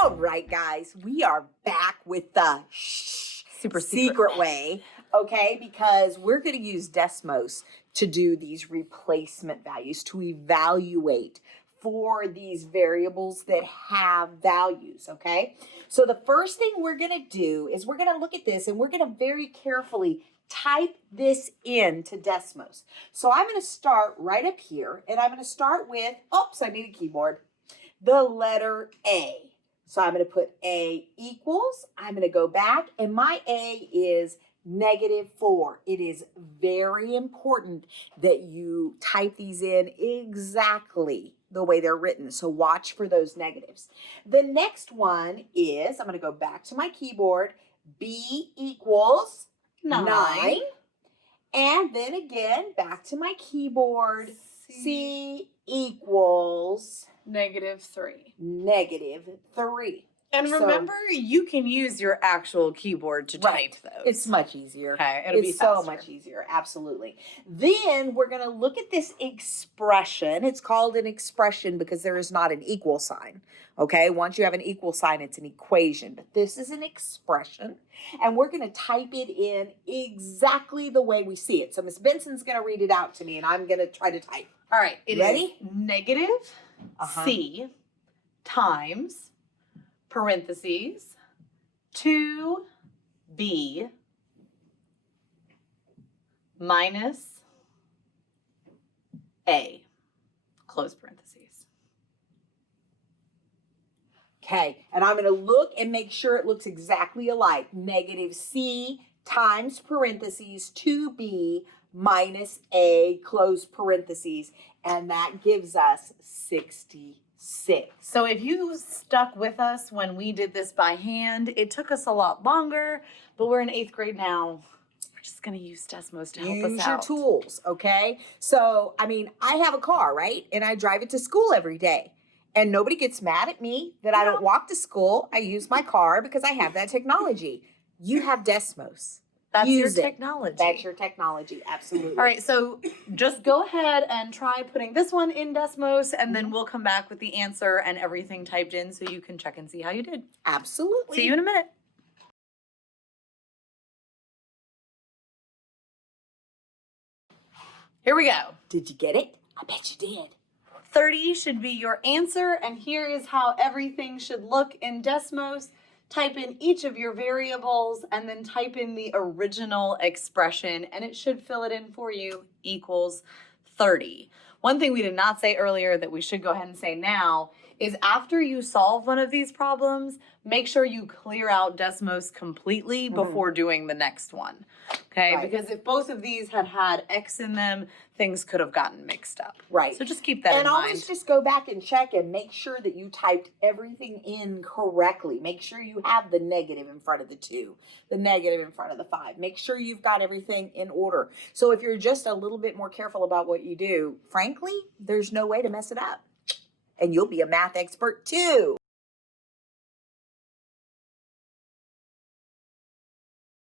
All right, guys, we are back with the Super secret way, okay? Because we're going to use Desmos to do these replacement values, to evaluate for these variables that have values, okay? So the first thing we're going to do is we're going to look at this and we're going to very carefully type this into Desmos. So I'm going to start right up here and I'm going to start with, oops, I need a keyboard, the letter A. So I'm going to put A equals, I'm going to go back, and my A is -4. It is very important that you type these in exactly the way they're written. So watch for those negatives. The next one is, I'm going to go back to my keyboard, B equals 9. And then again, back to my keyboard, C equals -3. -3. And remember, you can use your actual keyboard to type those. It's much easier. Okay, it'll be so faster. much easier, absolutely. Then we're going to look at this expression. It's called an expression because there is not an equal sign. Okay, once you have an equal sign, it's an equation. But this is an expression, and we're going to type it in exactly the way we see it. So Miss Benson's going to read it out to me, and I'm going to try to type. All right, Ready? Is -C times parentheses 2b minus a, close parentheses. Okay, and I'm going to look and make sure it looks exactly alike. -C times parentheses 2b minus a, close parentheses, and that gives us 66. So if you stuck with us when we did this by hand, it took us a lot longer, but we're in 8th grade now. We're just going to use Desmos to help us out. Use your tools, okay? So, I mean, I have a car, right? And I drive it to school every day. And nobody gets mad at me that I don't walk to school. I use my car because I have that technology. You have Desmos. That's Use your it. technology. That's your technology, absolutely. All right, so just go ahead and try putting this one in Desmos, and then we'll come back with the answer and everything typed in so you can check and see how you did. Absolutely. See you in a minute. Here we go. Did you get it? I bet you did. 30 should be your answer, and here is how everything should look in Desmos. Type in each of your variables and then type in the original expression, and it should fill it in for you, equals 30. One thing we did not say earlier that we should go ahead and say now is after you solve one of these problems, make sure you clear out Desmos completely before doing the next one. Okay, Right. because if both of these had X in them, things could have gotten mixed up. Right. So just keep that in And mind. always just go back and check and make sure that you typed everything in correctly. Make sure you have the negative in front of the 2, the negative in front of the 5. Make sure you've got everything in order. So if you're just a little bit more careful about what you do, frankly, there's no way to mess it up. And you'll be a math expert too.